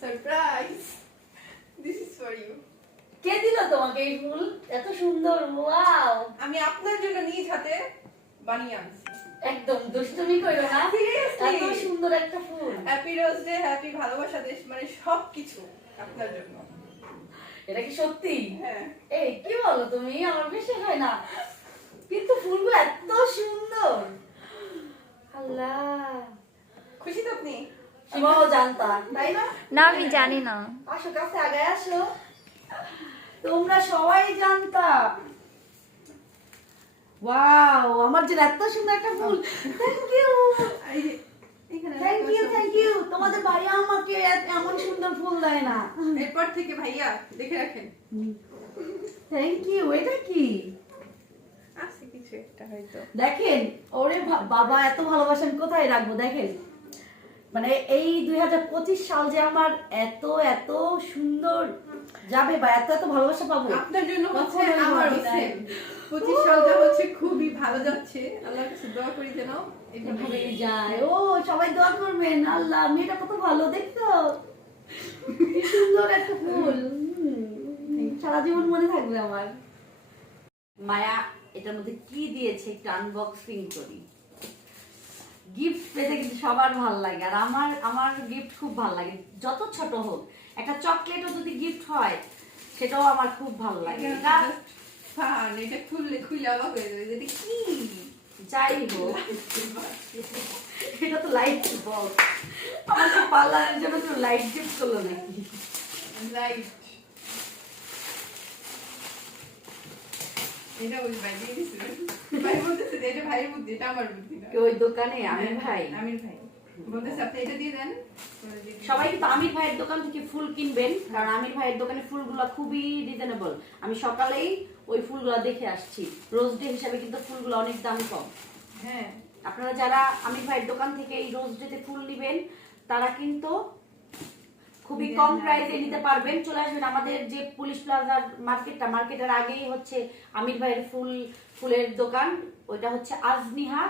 Surprise, this is for you. কে দিল তোমাকে এই ফুল এত সুন্দর? ওয়াও, আমি আপনার জন্য নিজ হাতে বানিয়ে আনছি। একদম দুষ্টুমি কইরো না, Seriously? এত সুন্দর একটা ফুল। হ্যাপি রোজ ডে, হ্যাপি ভালোবাসা দেশ, মানে সবকিছু আপনার জন্য। এটা কি সত্যি? হ্যাঁ। এই কি বলো তুমি, আমার বিশ্বাস হয় না, কিন্তু ফুলগুলো এত সুন্দর। আল্লাহ, খুশি তো আপনি? সীমাও জানতা তাই না? না আমি জানি না। আসো কাছে আগে আসো, তোমরা সবাই জানতা। ওয়াও, আমার যে এত সুন্দর একটা ফুল। থ্যাংক ইউ, এই যে এখানে থ্যাংক ইউ। তোমাদের ভাইয়া আমাকে এমন সুন্দর ফুল দেয় না। এরপর থেকে ভাইয়া দেখে রাখেন। Thank you. এটা কি আছে কিছু একটা হয়তো। দেখেন, ওরে বাবা, এত ভালোবাসা আমি কোথায় রাখবো? দেখেন, মানে এই 2025 সাল যে আমার এত এত সুন্দর যাবে বা এত এত ভালোবাসা পাবো, আপনার জন্য হচ্ছে কখনোই আমার ভাবি নাই। 25 সালটা হচ্ছে খুবই ভালো যাচ্ছে। আল্লাহর কাছে দোয়া করি যেন এভাবে যায়। ও সবাই দোয়া করবেন। আল্লাহ, মেয়েটা কত ভালো দেখতো, কি সুন্দর একটা ফুল। সারা জীবন মনে থাকবে আমার। মায়া এটার মধ্যে কি দিয়েছে একটু আনবক্সিং করি। গিফট পেতে কিন্তু সবার ভালো লাগে, আর আমার গিফট খুব ভালো লাগে, যত ছোট হোক। একটা চকলেটও যদি গিফট হয় সেটাও আমার খুব ভালো লাগে। এটা ফান, এটা খুললে খুলে অবাক হয়ে যাবে যেটা কি। যাই হোক, এটা তো লাইট বক্স। আমাকে পার্লারের জন্য তো লাইট গিফট করলো নাকি? লাইট, এটা ওই ভাই দিয়ে দিছিল। ভাই বলতেছে যে এটা ভাইয়ের বুদ্ধি, এটা আমার বুদ্ধি না। ওই দোকানে আমির ভাই, আমির ভাই বলতেছে আপনি এটা দিয়ে দেন। সবাই কিন্তু আমির ভাইয়ের দোকান থেকে ফুল কিনবেন, কারণ আমির ভাইয়ের দোকানে ফুলগুলো খুবই রিজনেবল। আমি সকালেই ওই ফুলগুলো দেখে আসছি, রোজ ডে হিসাবে কিন্তু ফুলগুলো অনেক দাম কম। হ্যাঁ, আপনারা যারা আমির ভাইয়ের দোকান থেকে এই রোজ ডেতে ফুল নেবেন, তারা কিন্তু খুবই কম প্রাইসে নিতে পারবেন। চলে আসবেন আমাদের যে পুলিশ প্লাজার মার্কেটের আগেই হচ্ছে আমির ভাইয়ের ফুলের দোকান। ওইটা হচ্ছে আজনিহা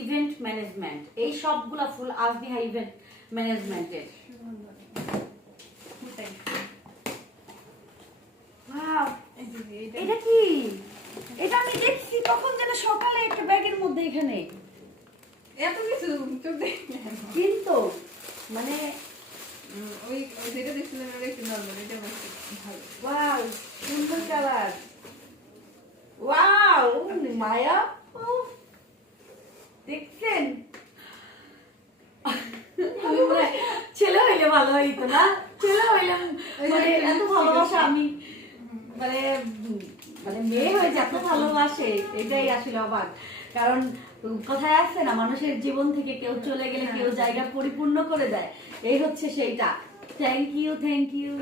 ইভেন্ট ম্যানেজমেন্ট। এই সবগুলা ফুল আজনিহা ইভেন্ট ম্যানেজমেন্টের। ওয়াও, এটা কি? এটা আমি দেখছি কখন যেন সকালে একটা ব্যাগের মধ্যে এখানে, এত কিছু চোখ দেখে কিন্তু মানে ওই যেটা দেখছিলাম ওটা একটু নর্মাল, এটা বেশি ভালো। ওয়াও, সুন্দর কালার। ওয়াও মায়া, উফ, দেখছেন? ছেলে হইলে ভালো হইতো না? ছেলে হইলে মানে এত ভালোবাসা আমি মানে মানে মেয়ে হয়ে এত ভালোবাসে, এটাই আসলে অবাক। কারণ কথায় আছে না, মানুষের জীবন থেকে কেউ চলে গেলে কেউ জায়গা পরিপূর্ণ করে দেয়, এই হচ্ছে সেইটা। Thank you, thank you.